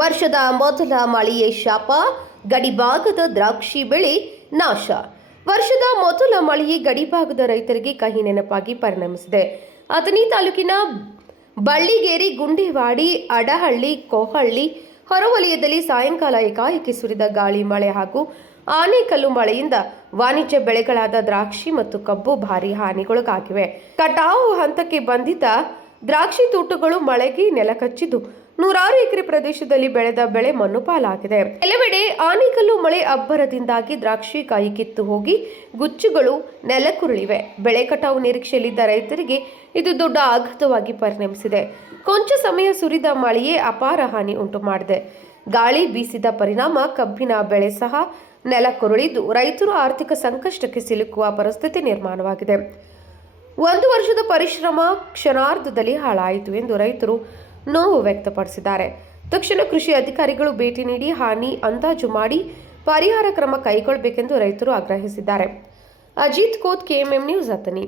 ವರ್ಷದ ಮೊದಲ ಮಳೆಯೇ ಶಾಪ, ಗಡಿಭಾಗದ ದ್ರಾಕ್ಷಿ ಬೆಳೆ ನಾಶ. ವರ್ಷದ ಮೊದಲ ಮಳೆಯೇ ಗಡಿಭಾಗದ ರೈತರಿಗೆ ಕಹಿ ನೆನಪಾಗಿ ಪರಿಣಮಿಸಿದೆ. ಅಥಣಿ ತಾಲೂಕಿನ ಬಳ್ಳಿಗೇರಿ, ಗುಂಡೇವಾಡಿ, ಅಡಹಳ್ಳಿ, ಕೋಹಳ್ಳಿ ಹೊರವಲಯದಲ್ಲಿ ಸಾಯಂಕಾಲ ಏಕಾಏಕಿ ಸುರಿದ ಗಾಳಿ ಮಳೆ ಹಾಗೂ ಆನೆಕಲ್ಲು ಮಳೆಯಿಂದ ವಾಣಿಜ್ಯ ಬೆಳೆಗಳಾದ ದ್ರಾಕ್ಷಿ ಮತ್ತು ಕಬ್ಬು ಭಾರಿ ಹಾನಿಗೊಳಗಾಗಿವೆ. ಕಟಾವು ಹಂತಕ್ಕೆ ಬಂದಿದ್ದ ದ್ರಾಕ್ಷಿ ತೋಟಗಳು ಮಳೆಗೆ ನೆಲಕಚ್ಚಿದ್ದು ನೂರಾರು ಎಕರೆ ಪ್ರದೇಶದಲ್ಲಿ ಬೆಳೆದ ಬೆಳೆ ಮಣ್ಣು ಪಾಲಾಗಿದೆ. ಕೆಲವೆಡೆ ಆನೆಕಲ್ಲು ಮಳೆ ಅಬ್ಬರದಿಂದಾಗಿ ದ್ರಾಕ್ಷಿ ಕಾಯಿ ಕಿತ್ತು ಹೋಗಿ ಗುಚ್ಚುಗಳು ನೆಲಕ್ಕುರುಳಿವೆ. ಬೆಳೆ ಕಟಾವು ನಿರೀಕ್ಷೆಯಲ್ಲಿದ್ದ ರೈತರಿಗೆ ಇದು ದೊಡ್ಡ ಆಘಾತವಾಗಿ ಪರಿಣಮಿಸಿದೆ. ಕೊಂಚ ಸಮಯ ಸುರಿದ ಮಳೆಯೇ ಅಪಾರ ಹಾನಿ ಉಂಟು ಮಾಡಿದೆ. ಗಾಳಿ ಬೀಸಿದ ಪರಿಣಾಮ ಕಬ್ಬಿನ ಬೆಳೆ ಸಹ ನೆಲಕ್ಕುರುಳಿದ್ದು ರೈತರು ಆರ್ಥಿಕ ಸಂಕಷ್ಟಕ್ಕೆ ಸಿಲುಕುವ ಪರಿಸ್ಥಿತಿ ನಿರ್ಮಾಣವಾಗಿದೆ. ಒಂದು ವರ್ಷದ ಪರಿಶ್ರಮ ಕ್ಷಣಾರ್ಧದಲ್ಲಿ ಹಾಳಾಯಿತು ಎಂದು ರೈತರು ನೋವು ವ್ಯಕ್ತಪಡಿಸಿದ್ದಾರೆ. ತಕ್ಷಣ ಕೃಷಿ ಅಧಿಕಾರಿಗಳು ಭೇಟಿ ನೀಡಿ ಹಾನಿ ಅಂದಾಜು ಮಾಡಿ ಪರಿಹಾರ ಕ್ರಮ ಕೈಗೊಳ್ಳಬೇಕೆಂದು ರೈತರು ಆಗ್ರಹಿಸಿದ್ದಾರೆ. Ajit Koth, KMM news, Athani.